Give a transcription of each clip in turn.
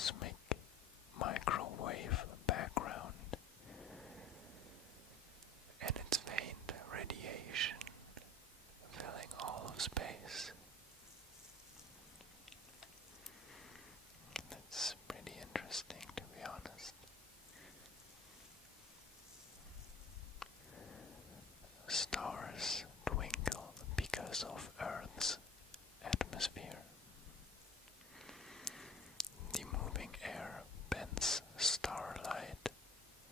cosmic microwave background and its faint radiation filling all of space. That's pretty interesting, to be honest. Stars twinkle because of Earth's atmosphere. The moving air bends starlight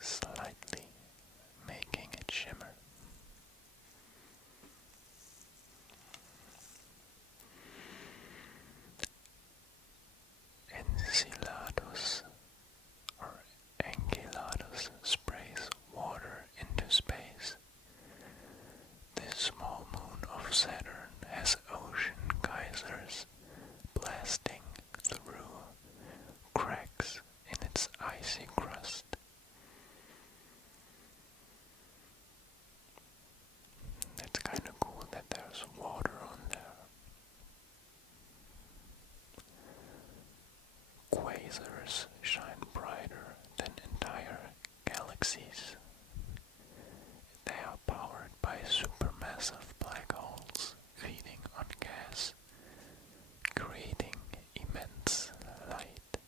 slightly, making it shimmer. Enceladus or Enceladus sprays water into space. This small moon of Saturn has ocean geysers blasting through cracks in its icy crust. It's kind of cool that there's water on there. Quasars shine brighter than entire galaxies. They are powered by supermassive black holes feeding on gas, creating immense light.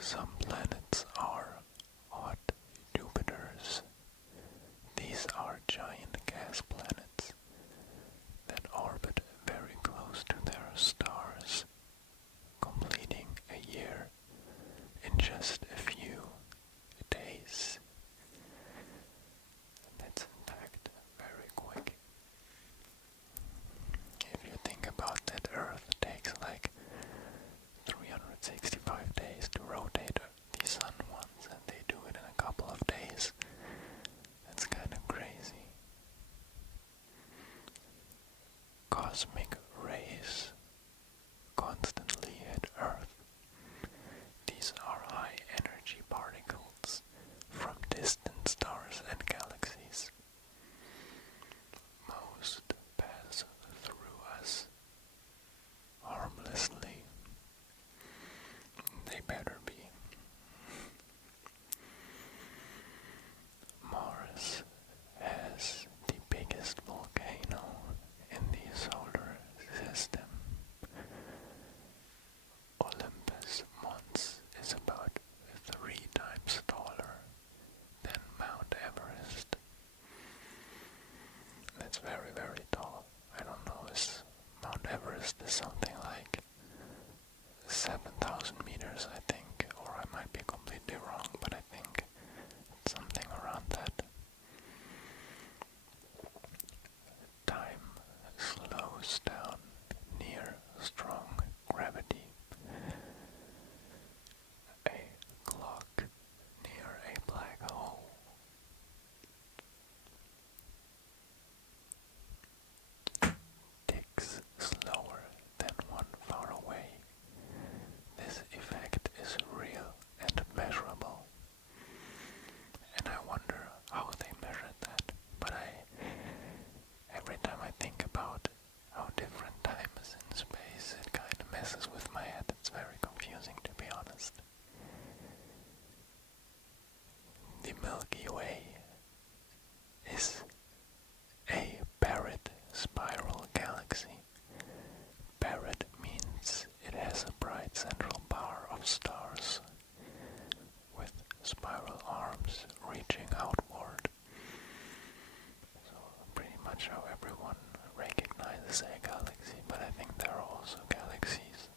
Some planets are hot Jupiters. These are giant gas planets that orbit very close to their stars, completing a year in just a few days. That's in fact very quick. If you think about that, Earth takes like 365 days to rotate the sun once, and they do it in a couple of days. That's kind of crazy. Cosmic rays constantly hit Earth. These are high-energy particles from distant stars and galaxies. Most pass through us harmlessly. They better be. Mars has the biggest volcano in the solar system. Olympus Mons is about 3 times taller than Mount Everest. That's very, very tall. I don't know, is Mount Everest is something like 7,000 meters, I think, or I might be completely wrong, but I think it's something around that. Time slows down near strong gravity. A clock near a black hole ticks slower than one far away. This effect is real and measurable, and I wonder how they measured that. But every time I think about how different time is in space, it kind of messes with my head. It's very confusing, to be honest. The Milky Way is a parrot spiral galaxy. Parrot means it has a bright central bar of stars with spiral arms reaching outward. So pretty much how everyone recognizes a galaxy, but I think there are also galaxies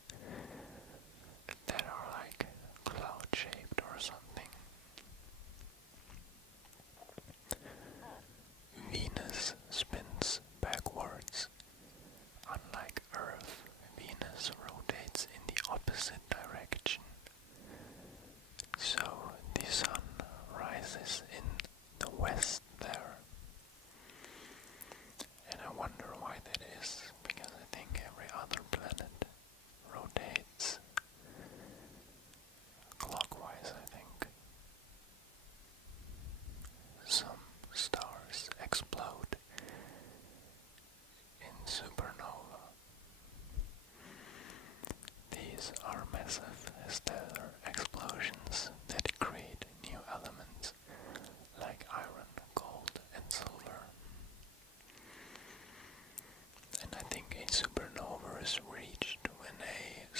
that are like cloud-shaped or something. Venus spins backwards. Unlike Earth, Venus rotates in the opposite direction. So the sun rises in the west there. And I wonder why that is, because I think every other planet rotates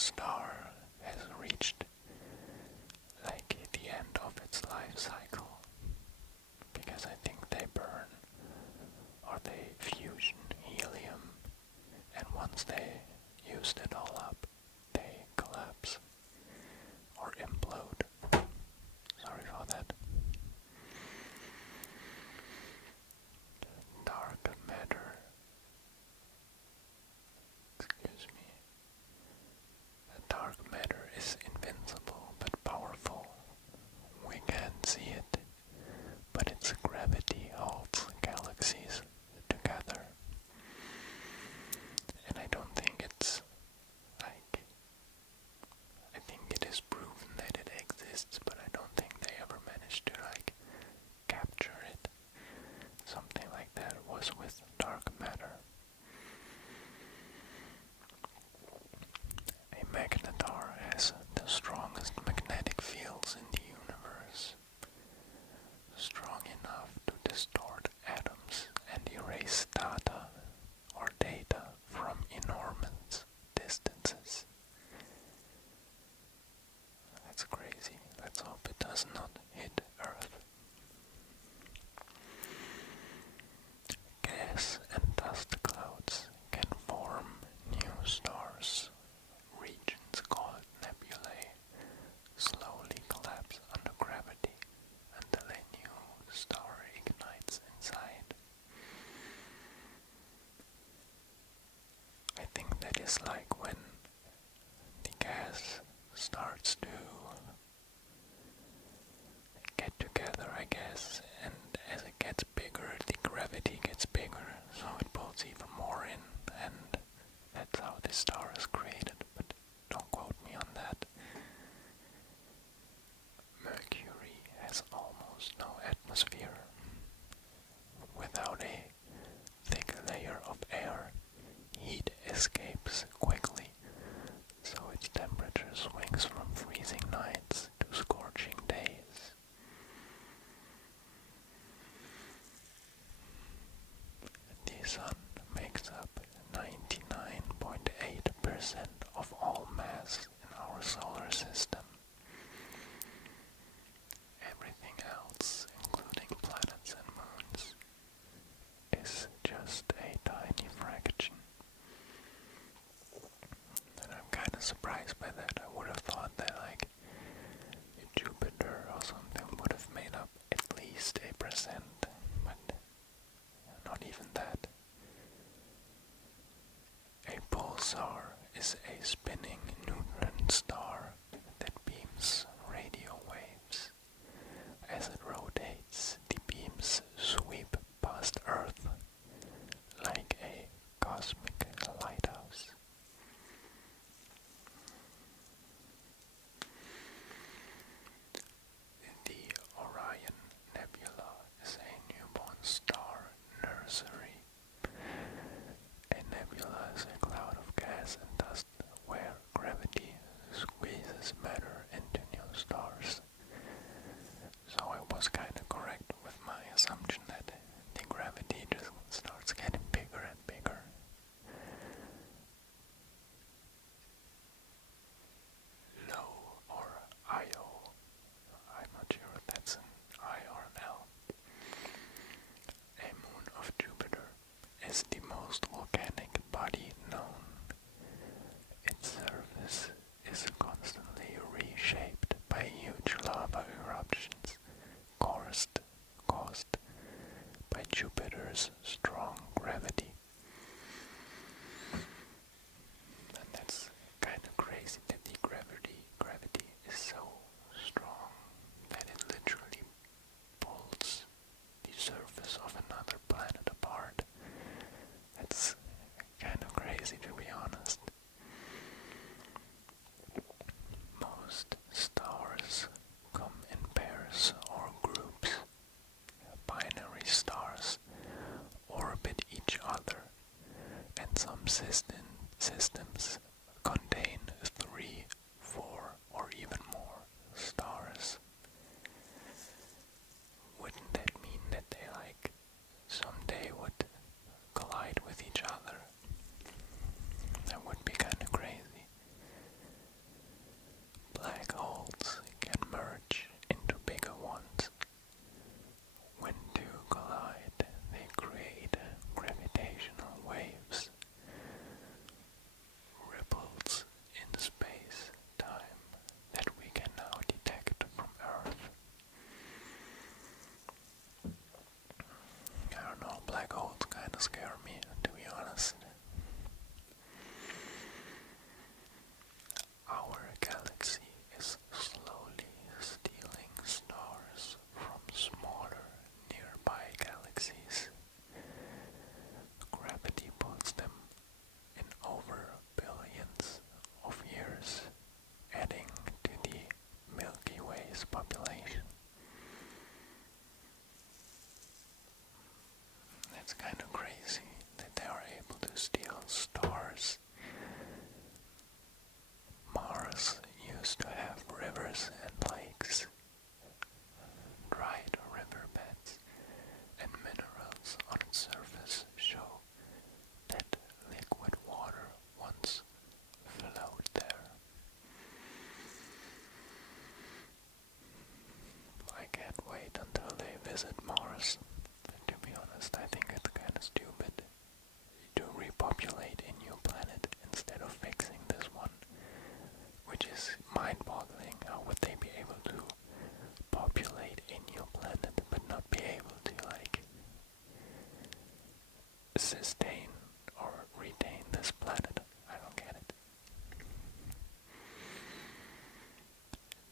star has reached like the end of its life cycle, because I think they burn or they fusion helium, and once they used it all up, they collapse or implode. Sorry for that. Dark matter. Excuse me. Dark matter is invincible but powerful. We can't see it, but its gravity holds galaxies together. And I don't think it's like, I think it is proven that it exists, but I don't think they ever managed to like capture it. Something like that was with dark matter. A magnetar has the strongest magnetic fields in the universe, strong enough to distort atoms and erase data from enormous distances. That's crazy. Let's hope it does not hit Earth. Gas and dust clouds can form new stars. Regions called nebulae slowly collapse under gravity until a new star ignites inside. I think that is like when the gas starts to get together, I guess, and as it gets bigger, the gravity gets bigger, so it pulls even more in, and that's how this star is created, but don't quote me on that. Mercury has almost no atmosphere. Without a thick layer of air, heat escapes quickly, so its temperature swings from freezing nights to scorching days. The sun makes up 99.8% of all mass in our solar system. Everything else, including planets and moons, is just a tiny fraction. And I'm kind of surprised by that. I would have thought that like Jupiter or something would have made up at least 1%, but not even that. A pulsar is a spinning neutron star that beams radio waves. As it rotates, the beams sweep past Earth like a cosmic lighthouse. The Orion Nebula is a newborn star nursery. A nebula is a cloud of gas and dust where gravity squeezes matter into new stars. So I was kind of correct with my assumption that the gravity just starts getting bigger and bigger. Lo, or Io, I'm not sure if that's an I or an L. A moon of Jupiter is the most volcanic body known. Its surface is constantly reshaped by huge lava eruptions caused by Jupiter's strong gravity. And that's kind of crazy that the gravity is so strong that it literally pulls the surface of another planet apart. That's kind of crazy, to be honest. Most stars come in pairs or groups. Binary stars orbit each other, and some systems contain 3, 4, or even more stars. Wouldn't that mean that they someday would collide with each other? That would be kind of crazy. it's kind of crazy that they are able to steal stars. Mars used to have rivers and lakes, dried riverbeds, and minerals on its surface show that liquid water once flowed there. I can't wait until they visit Mars. To be honest, I think it's kind of stupid to repopulate a new planet instead of fixing this one, which is mind-boggling. How would they be able to populate a new planet but not be able to, like, sustain or retain this planet? I don't get it.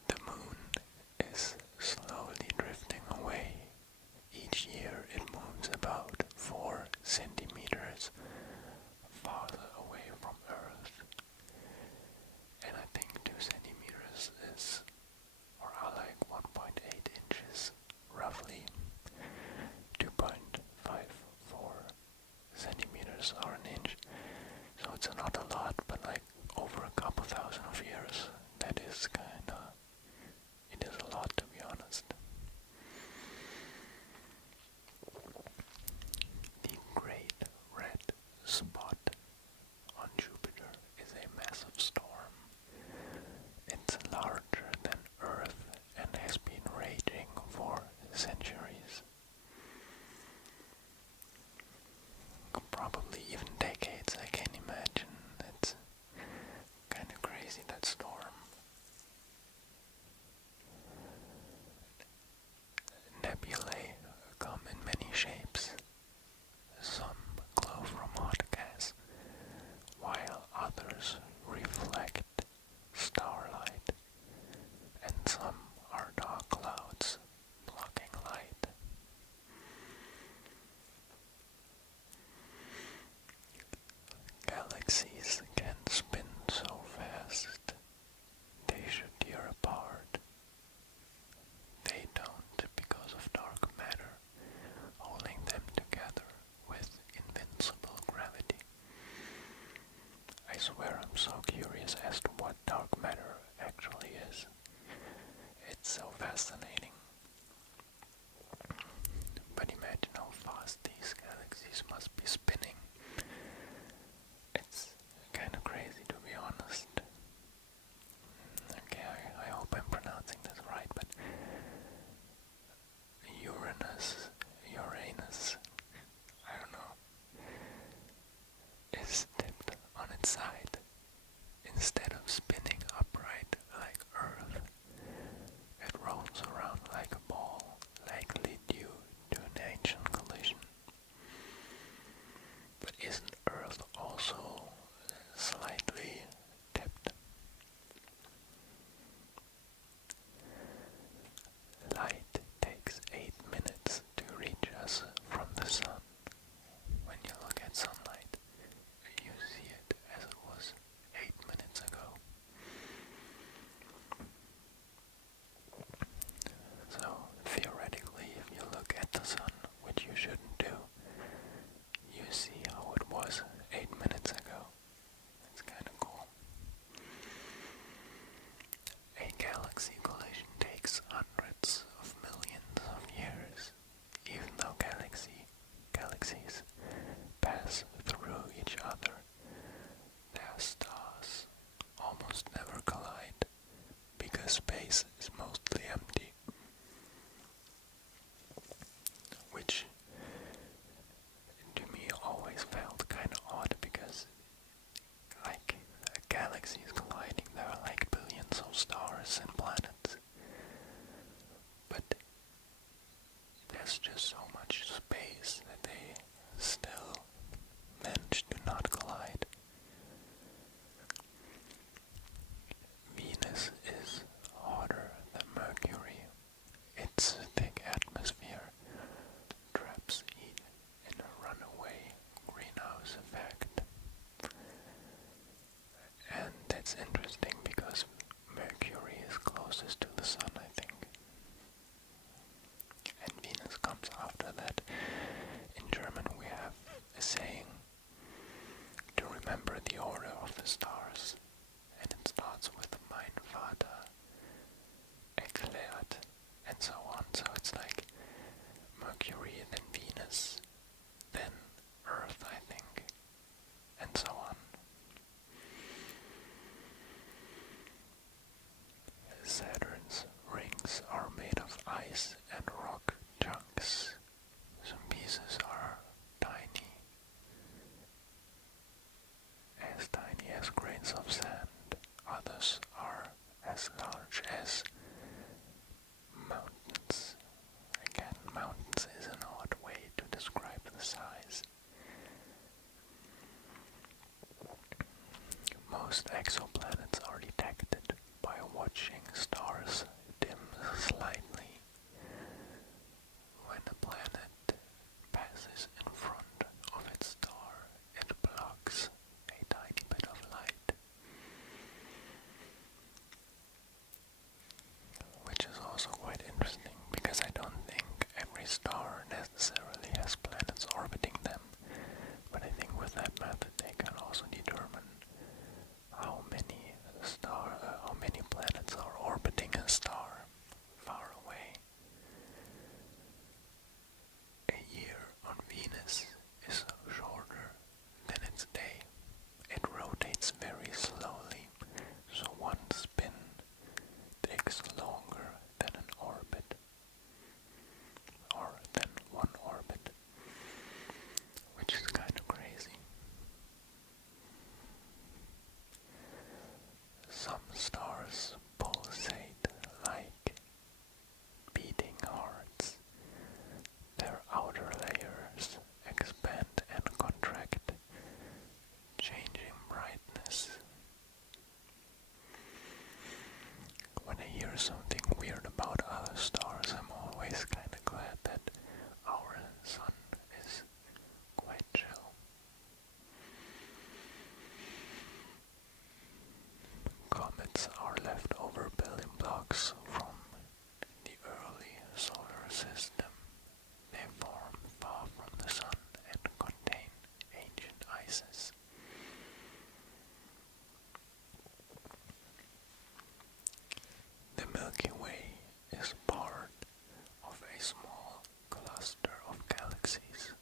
The moon is slowly drifting away. Each year it moves about 4 centimeters farther away from Earth. And I think 2 centimeters is, or are like 1.8 inches, roughly. 2.54 centimeters are an inch. So it's not a lot, but like over a couple thousand of years, that is kinda, it is a lot, to be honest. The Great Red Spot on Jupiter is a massive storm. It's larger than Earth and has been raging for centuries. Probably even decades, I can imagine. It's kind of crazy, that storm. Nebulae come in many shapes. Some glow from hot gas, while others reflect starlight, and some are dark clouds blocking light. Galaxies can spin so fast they should tear apart. They don't because of dark matter holding them together with invincible gravity. I swear I'm so curious as to what dark matter actually is. It's so fascinating. But imagine how fast these galaxies must be spinning. It's kind of crazy, to be honest. Okay, I hope I'm pronouncing this right, but Uranus, I don't know, is tipped on its side. Instead of spinning upright like Earth, it rolls around like a ball, likely due to an ancient collision. But isn't Earth also slightly tipped? Light takes 8 minutes to reach us from the sun. When you look at sunlight, you see it as it was 8 minutes ago. So, theoretically, if you look at the sun, which you shouldn't do, you see how it was 8 minutes ago. It's kind of cool. A galaxy collision takes hundreds of millions of years, even though galaxies pass through each other. Their stars almost never collide because space is mostly empty, which to me always felt kind of odd because like galaxies colliding, there are like billions of stars and planets, but there's just so much space that they still manage to not collide. Venus is hotter grains of sand. Others are as large as mountains. Again, mountains is an odd way to describe the size. Most exoplanets are detected by watching stars dim slightly. When a planet passes in front of its star, it blocks a tiny bit of light, which is also quite interesting because I don't think every star necessarily has planets orbiting them, but I think with that method they can also determine how many planets are orbiting a star far away. A year on Venus is shorter than its day. It rotates very slowly, so one spin takes longer than an orbit, or than one orbit, which is kind of crazy. Some stars pulsate like beating hearts. Their outer layers expand and contract, changing brightness. When I hear something weird about other stars, I'm always kind of glad that our sun is quite chill. Comets are leftover building blocks from the early solar system. They form far from the sun and contain ancient ices. The Milky Way is part of a small cluster of galaxies.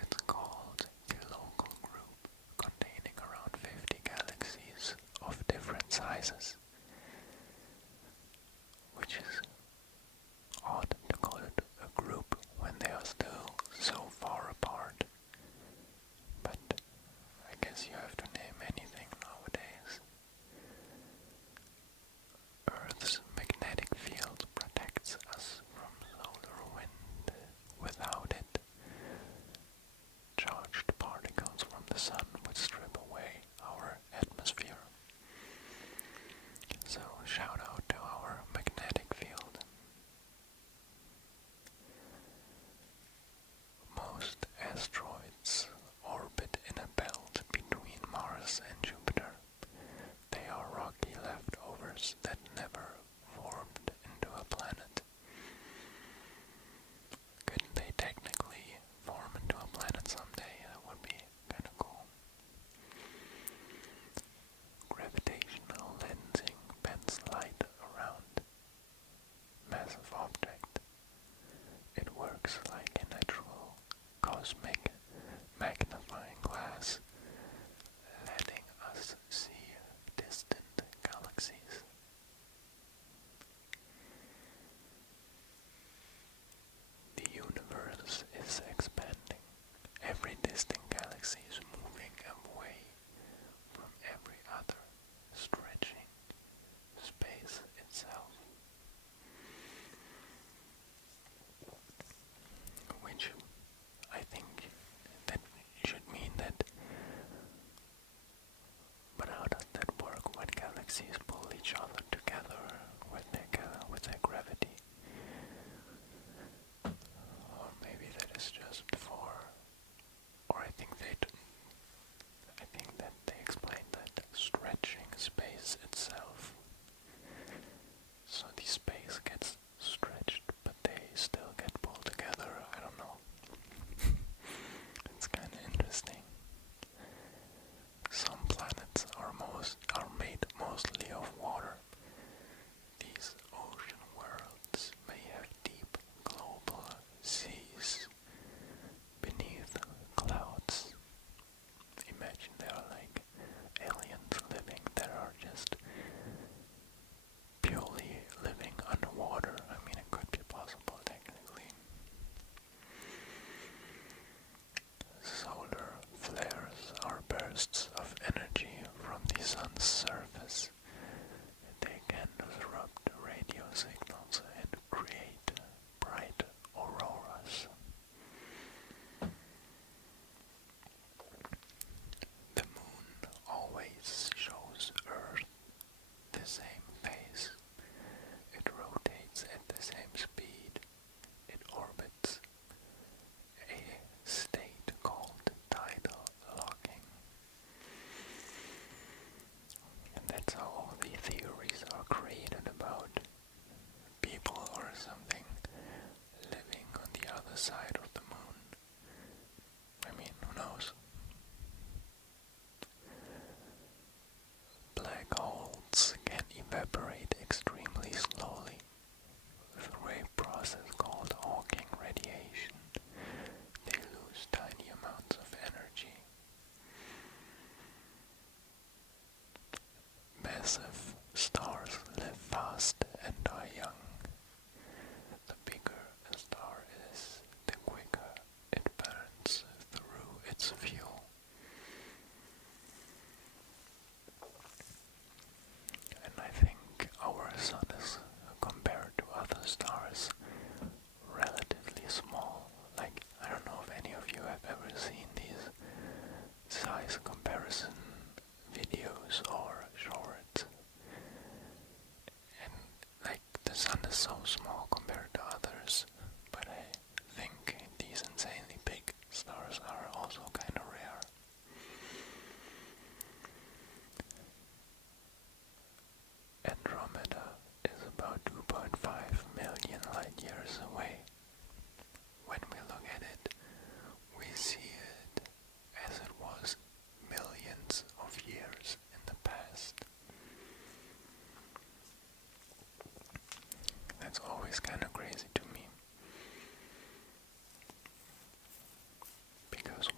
It's called the Local Group, containing around 50 galaxies of different sizes, which is odd to call it a group when they are still so far apart. But I guess you have to name anything nowadays. Earth's magnetic field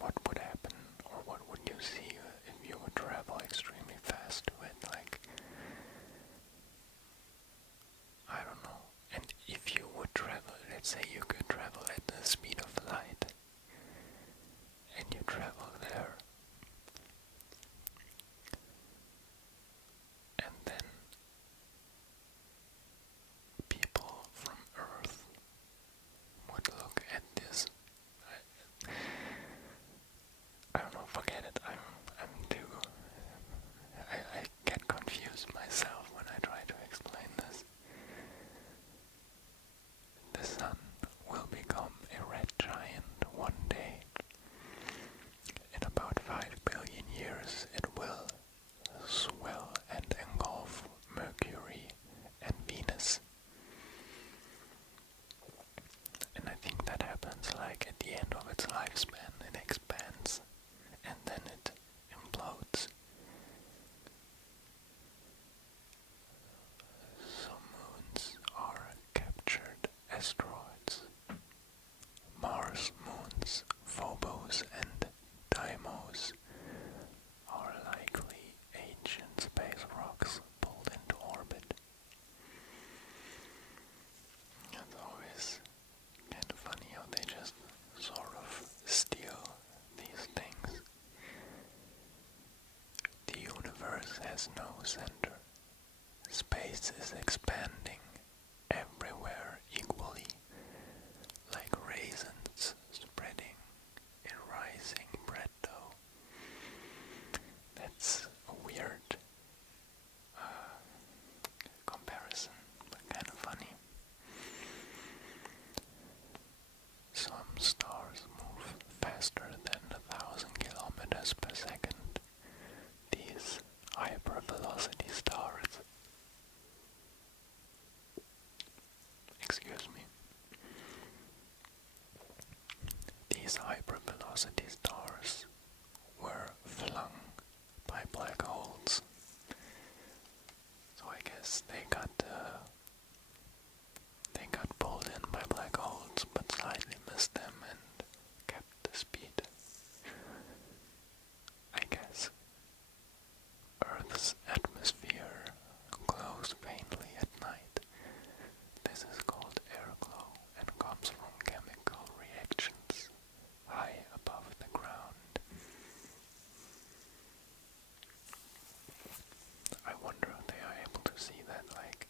what would happen, or what would you see if you would travel extremely fast to it? Like, I don't know. And if you would travel, let's say you could travel at the speed of light, and you travel there, and then people from Earth would look at this. I don't know, forget it. I'm too. I get confused myself when I try to explain this. The sun will become a red giant one day. In about 5 billion years, it will swell and engulf Mercury and Venus. And I think that happens like at the end of its lifespan. It expands and then it implodes. Some moons are captured asteroids. Mars moons, Phobos and Deimos, are likely ancient space rocks pulled into orbit. It's always kind of funny how they just sort of steal these things. The universe has no center. Space is expanding everywhere equally, like raisins spreading in rising bread dough. That's a weird comparison, but kind of funny. Some stars move faster than 1,000 kilometers per second. These hypervelocity stars, excuse me, these hypervelocity stars were flung by black holes. So I guess they got pulled in by black holes, but slightly missed them and kept the speed. I guess Earth's atmosphere glows faintly at night. This is called air glow and comes from chemical reactions high above the ground. I wonder if they are able to see that, like,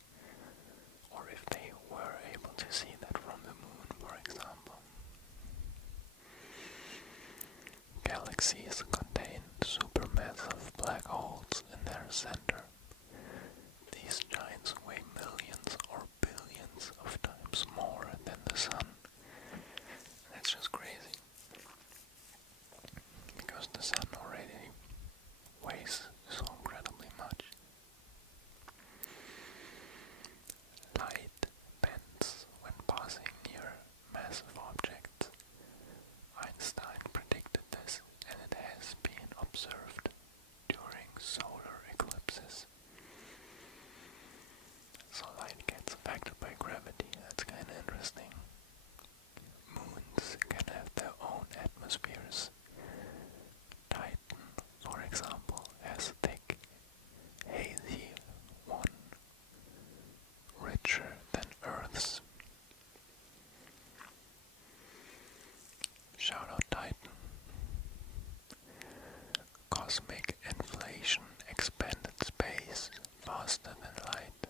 or if they were able to see that from the moon, for example. Galaxies contain supermassive black holes in their center. These giants weigh millions or billions of times more than the sun. And that's just crazy. Because the sun already weighs so incredibly much. Light bends when passing near massive objects. Einstein predicted this, and it has been observed during solar eclipses. So light gets affected by gravity. That's kind of interesting. Moons can have their own atmospheres. Titan, for example, has a thick, hazy one, richer than Earth's. Shout out Titan. Cosmic inflation expanded space faster than light.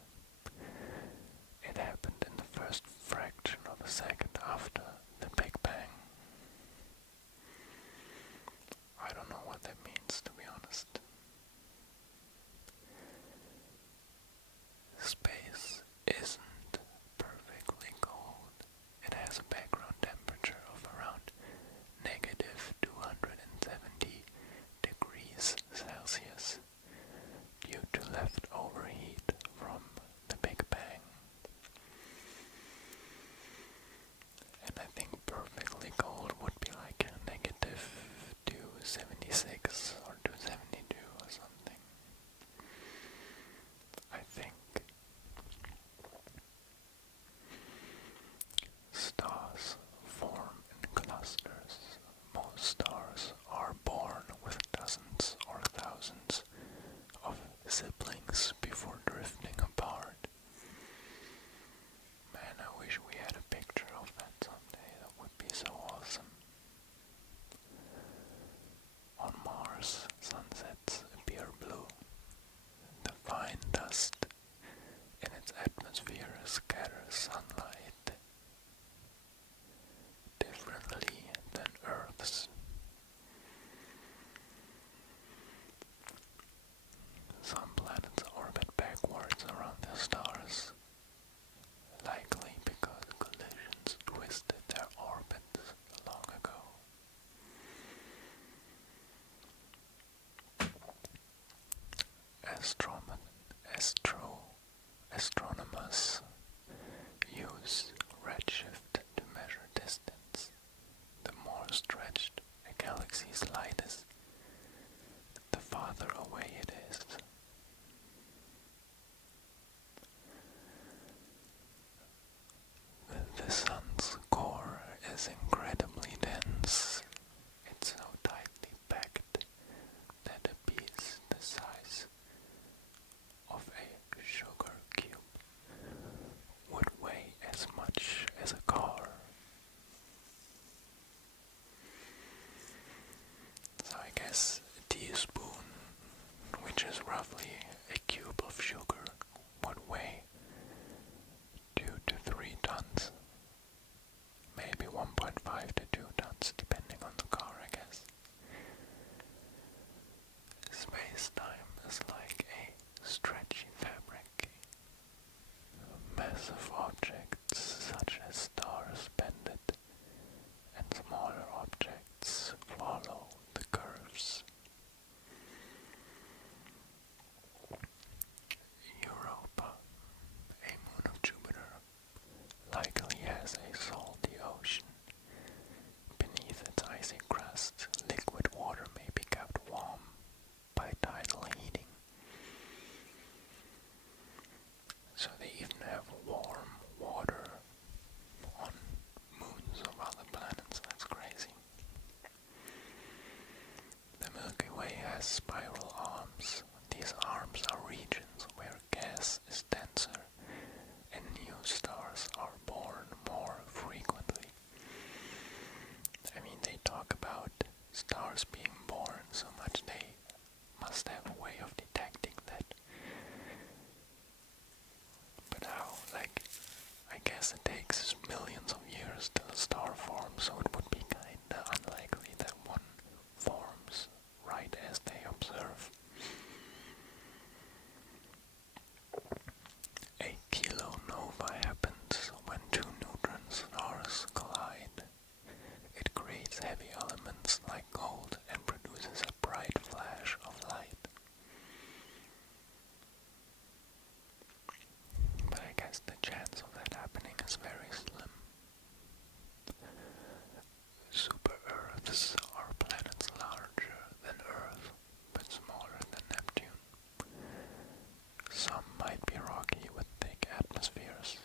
It happened in the first fraction of a second after the Big Bang. I don't know what that means, to be honest. Space isn't perfectly cold. It has a background temperature of around negative 270 degrees Celsius due to leftover heat from the Big Bang. astronomers use redshift to measure distance. The more stretched a galaxy's light is, the farther away it is. The sun's core is incredibly dense. It's so tightly packed that a piece the size of a sugar cube would weigh as much as a car. So I guess a teaspoon, which is roughly a cube of sugar, would weigh 2 to 3 tons. Maybe 1.5 to 2 tons, depending on the car, I guess. Space-time is like a stretchy fabric. Massive objects such as stars bend it, and smaller objects follow the curves. Europa, a moon of Jupiter, likely has a salty ocean. Beneath its icy crust, liquid water may be kept warm by tidal heating. So they even have warm water on moons of other planets. That's crazy. The Milky Way has spiral arms. These arms are regions where gas is denser and new stars are born more frequently. I mean, they talk about stars being born so much they must have a way of detecting that. But how? Like, I guess it takes millions of years till a star forms, so it would be kinda unlikely that one forms right as they observe. A kilonova happens when two neutron stars collide. It creates heavy elements like gold and produces a bright flash of light. But I guess the chance of that happening is very slim. Super-Earths are planets larger than Earth, but smaller than Neptune. Some might be rocky with thick atmospheres.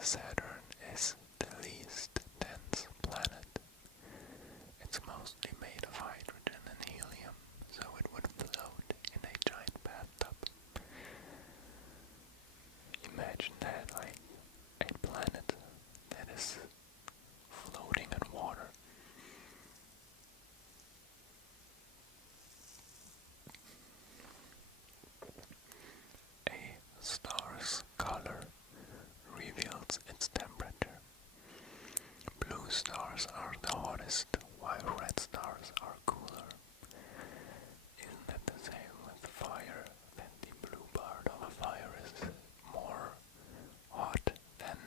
Saturn is the least dense planet. It's mostly made of hydrogen and helium, so it would float in a giant bathtub. Imagine that, like a planet that is floating in water. A star's color reveals its temperature. Blue stars are the hottest, while red stars are cooler. Isn't that the same with fire? That the blue part of a fire is more hot than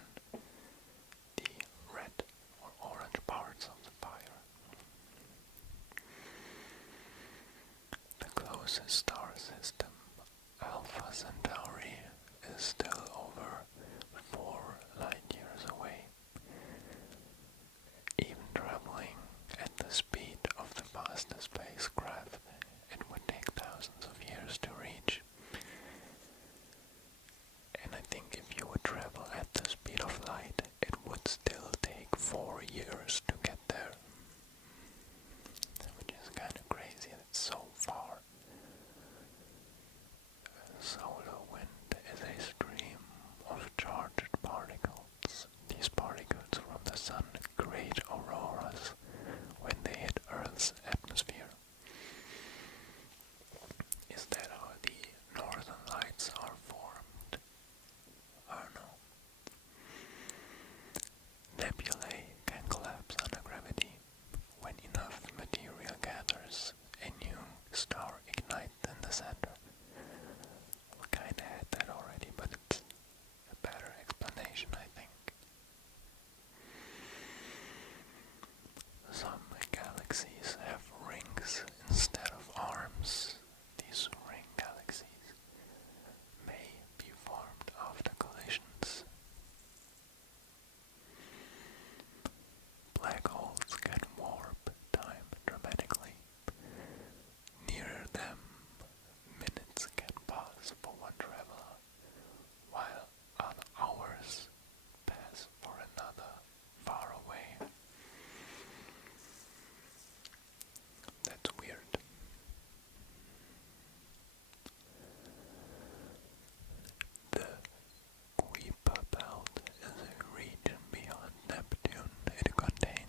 the red or orange parts of the fire. The closest star system, Alpha Centauri, is still over 4 light years away. Even traveling at the speed of the fastest spacecraft, it would take thousands of years to reach. And I think if you would travel at the speed of light, it would still take 4 years to get there. Which is kind of crazy, it's so far. Solar wind is a stream of charged particles. These particles from the sun create auroras when they hit Earth's atmosphere.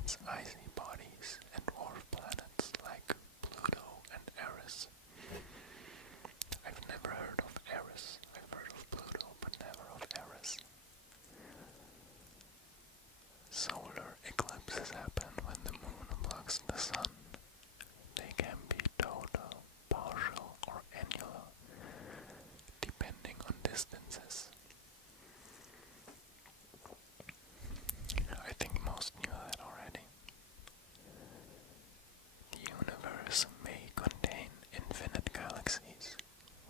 its icy bodies and dwarf planets like Pluto and Eris. I've never heard of Eris. I've heard of Pluto, but never of Eris. Solar eclipses happen when the moon blocks the sun. They can be total, partial, or annular, depending on distances. I think most knew that already. The universe may contain infinite galaxies.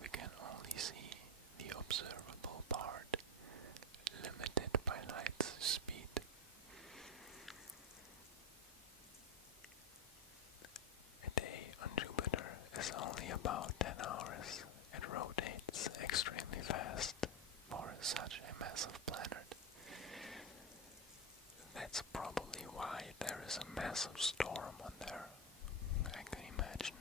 We can only see the observable part, limited by light's speed. A day on Jupiter is only about 10 hours. It rotates extremely fast for such a massive planet. That's probably why there is a massive storm on there. I can imagine.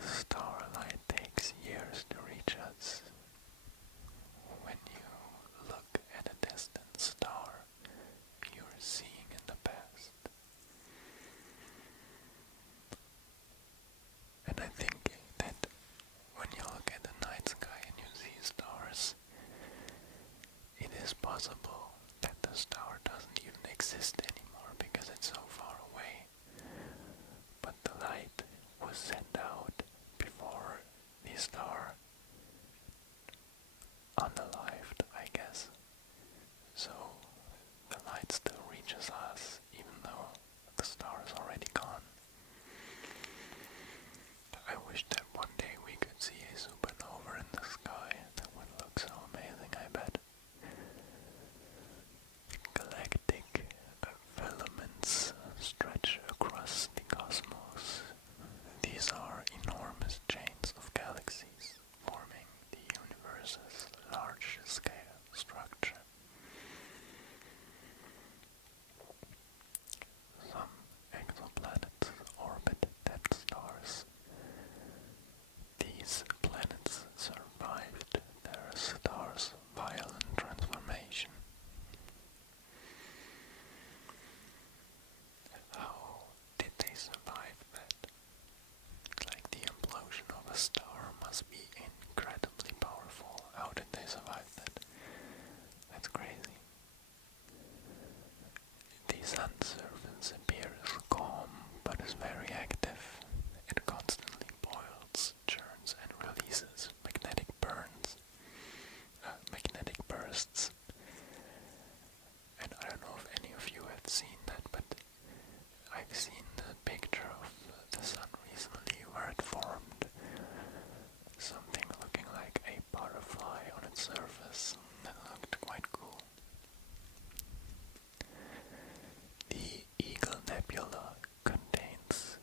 Starlight takes years to reach us. When you look at a distant star, you're seeing in the past. And I think that when you look at the night sky and you see stars, it is possible that the star doesn't even exist anymore because it's so far away. But the light was sent out before the star unalived, I guess. So the light still reaches us even though the star is already gone. I wish that one day we could see a supernova in the sky. That would look so amazing, I bet. Galactic filaments stretch across the cosmos. These are enormous chains of galaxies, forming the universe's large-scale structure. Some exoplanets orbit dead stars. These planets survived their star's violent transformation. How did they survive that? Like the implosion of a star must be incredibly powerful. How did they survive that? That's crazy. The sun's surface appears calm but is very active. It constantly boils, churns, and releases magnetic bursts. And I don't know if any of you have seen that, but I've seen the picture of the sun recently where it formed something looking like a butterfly on its surface. That looked quite cool. The Eagle Nebula contains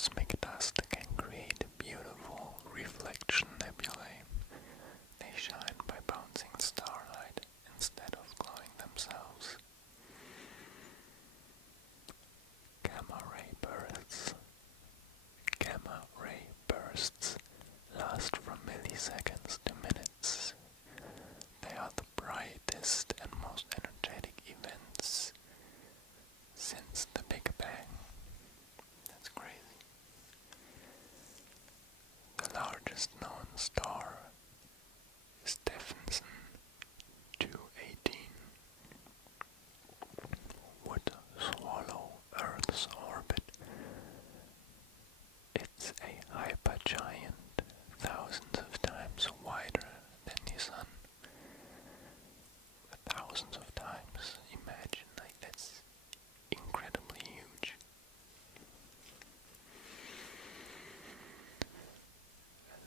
cosmic dust can create beautiful reflection nebulae. They shine by bouncing starlight instead of glowing themselves. Gamma ray bursts. Gamma ray bursts last from milliseconds to minutes. They are the brightest and most energetic events since the Big Bang. That's crazy. The largest known star is Stephenson 218. Would swallow Earth's orbit. It's a hypergiant, thousands of times wider than the Sun. Thousands of times. Imagine, like, that's incredibly huge.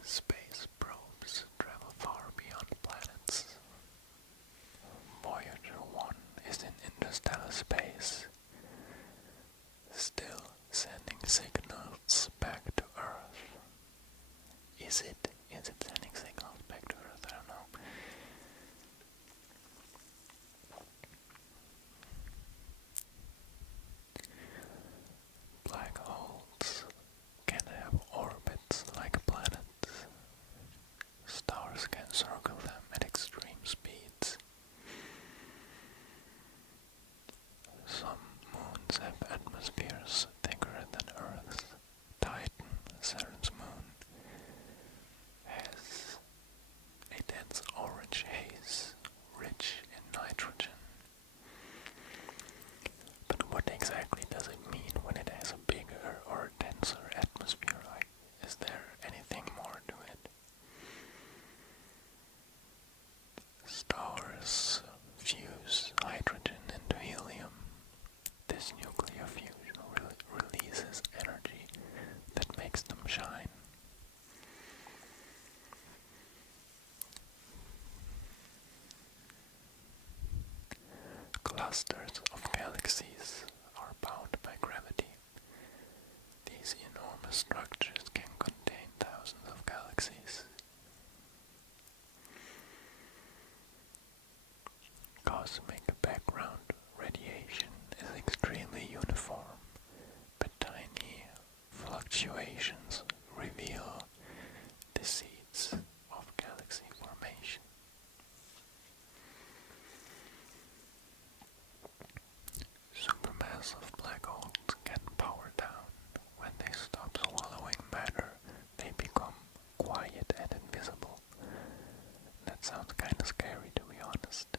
Space probes travel far beyond planets. Voyager 1 is in interstellar space, still sending signals back to Earth. Is it sending signals back to Earth? I don't know. Black holes can have orbits like planets. Stars can circle them at extreme speeds. Some moons have atmospheres thicker than Earth's. Titan, Saturn's moon, has a dense orange haze rich in nitrogen. But what exactly does it mean when it has a bigger or denser atmosphere? Like, is there anything more to it? Stars fuse hydrogen into helium. This nuclear fusion releases energy that makes them shine. Clusters of galaxies are bound by gravity. These enormous structures can contain thousands of galaxies. Cosmic background radiation is extremely uniform, but tiny fluctuations reveal the seeds of galaxy formation. Supermassive black holes can power down. When they stop swallowing matter, they become quiet and invisible. That sounds kinda scary, to be honest.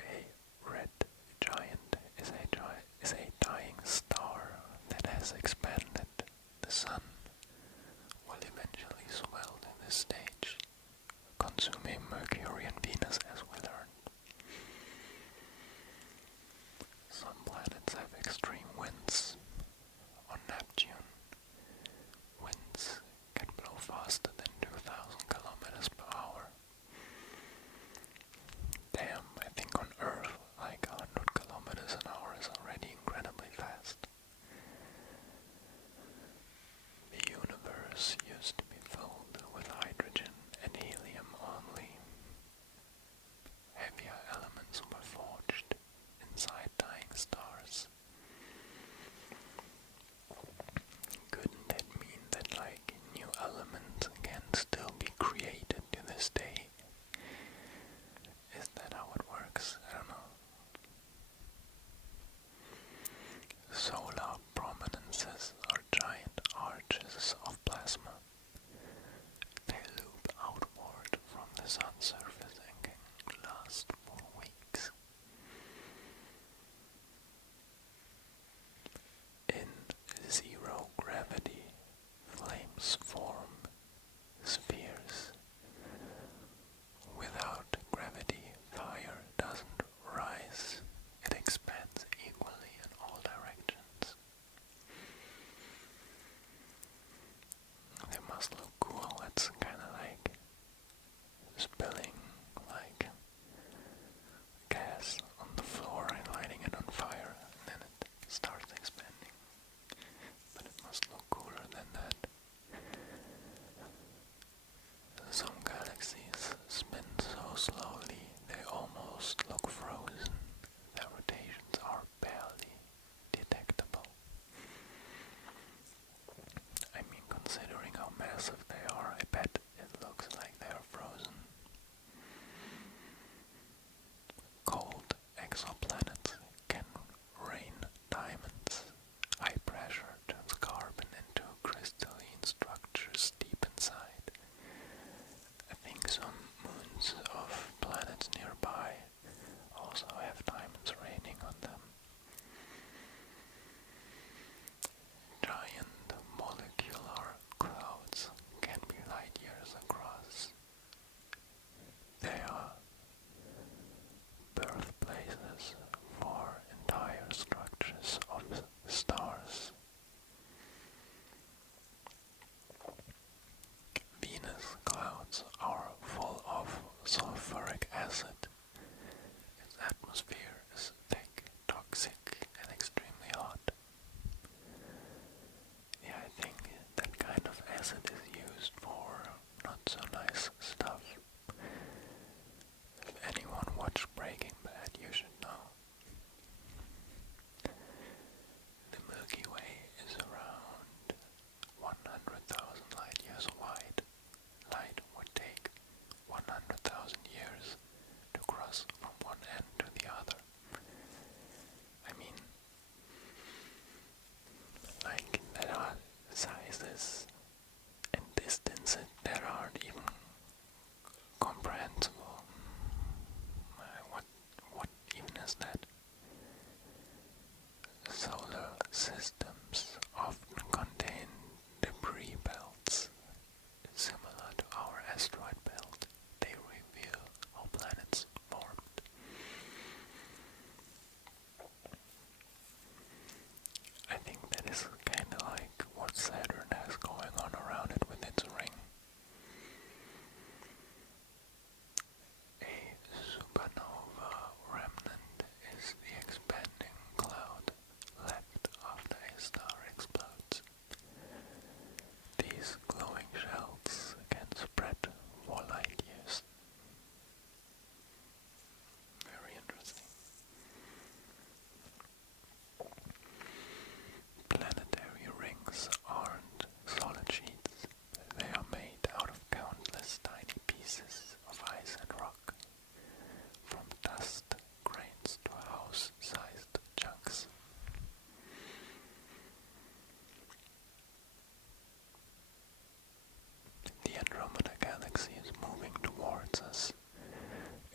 A red giant is a dying star that has expanded. The Sun will eventually swell to this stage, consuming Mercury and Venus, as we learned. Some planets have extreme winds. On Neptune, winds can blow faster than 2,000 kilometers per hour. Damn, I think on Earth, like 100 kilometers an hour is already incredibly fast. The universe used to be filled with hydrogen and helium only. Heavier elements were forged inside dying stars. Couldn't that mean that, like, new elements can still be created to this day? Is that how it works? I don't know. Solar prominences are giant arches of plasma. They loop outward from the sun's surface and can last for weeks. In zero gravity, flames form spheres. Without gravity, fire doesn't rise. It expands equally in all directions. They must look cool. It's kind of like spilling like gas on the exoplanets can rain diamonds. High pressure turns carbon into crystalline structures deep inside. I think some moons of planets nearby also have diamonds raining on them. Giant molecular clouds can be light years across. They are birthplaces for entire structures of stars. Venus clouds are full of sulfuric acid. Its atmosphere is thick, toxic, and extremely hot. Yeah, I think that kind of acid is used for not so nice stuff. If anyone watched Breaking Bad, you should know. The Milky Way is around 100,000 light years wide. Light would take 100,000 years to cross from one end to the other. I mean, like, there are sizes and distances that aren't even comprehensible. What even is that? Solar systems often contain debris belts similar to our asteroid belt. They reveal how planets formed. I think that is kind of like what Saturn has going on around it with its ring. A supernova remnant is the expanding cloud left after a star explodes. These glowing shells can spread for light years. Very interesting. Planetary rings aren't solid sheets. They are made out of countless tiny pieces of ice and rock, from dust grains to house-sized chunks. The Andromeda Galaxy is moving towards us.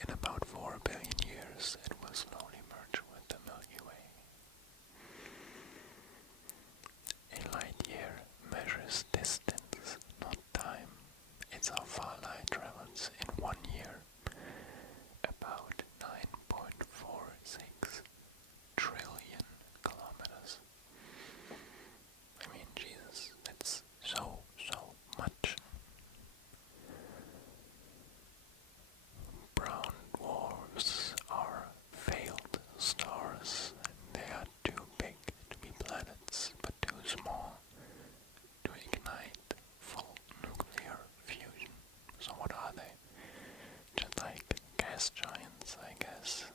In about 4 billion years, it will slowly merge with the Milky Way. A light year measures distance, not time. It's how far light travels in 1 year. About 9.46 trillion kilometers. I mean, Jesus, that's so much. Brown dwarfs are failed stars. They are too big to be planets, but too small to ignite full nuclear fusion. So what are they? Just like gas giants, I guess.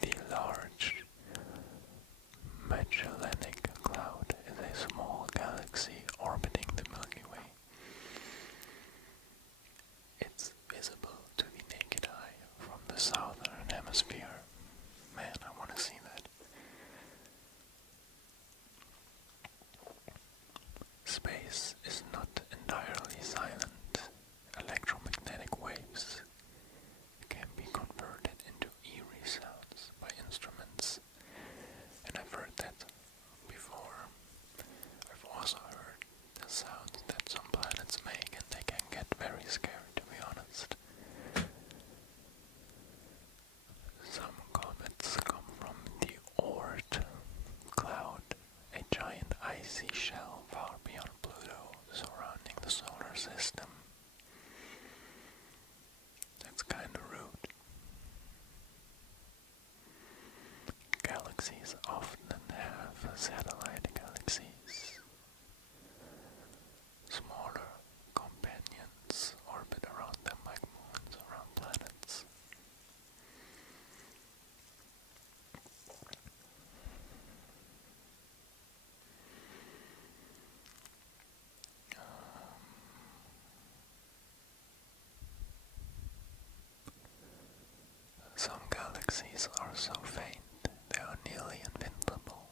The Large Magellanic Cloud is a small galaxy orbiting the Milky Way. It's visible to the naked eye from the southern hemisphere. Man, I want to see that. Space is not entirely silent. Electromagnetic waves can be converted into eerie sounds by instruments. And I've heard that before. I've also heard the sounds that some planets make, and they can get very scary, to be honest. Some comets come from the Oort cloud, a giant icy shell far beyond Pluto, surrounding the solar system. That's kind of rude. Galaxies often have satellite galaxies. Smaller companions orbit around them like moons around planets. galaxies are so faint they are nearly invincible.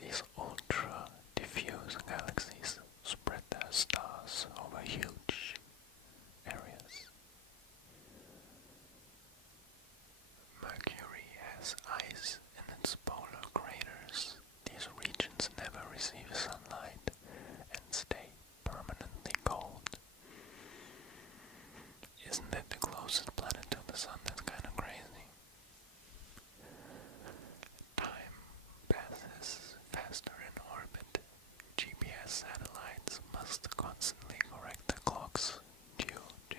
These ultra-diffuse galaxies spread their stars over huge areas. Mercury has ice in its polar craters. These regions never receive sunlight and stay permanently cold. Isn't it the closest planet to the sun? That's kind of crazy. Time passes faster in orbit. GPS satellites must constantly correct their clocks due to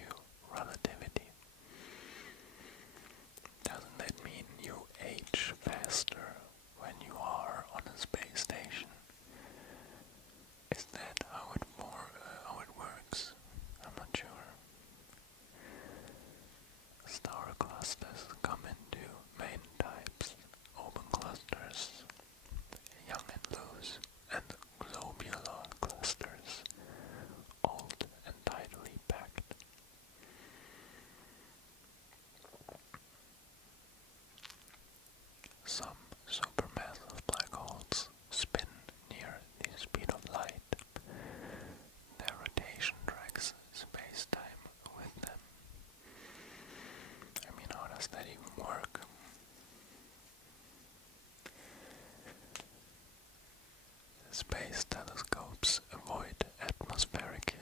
relativity. Doesn't that mean you age faster when you are on a space station? Is that how it works? I'm not sure. Star clusters come into main types: open clusters, young and loose, and globular clusters, old and tightly packed. Some supermassive black holes spin near the speed of light. Their rotation drags space-time with them. I mean, how does that even work? Space telescopes avoid atmospheric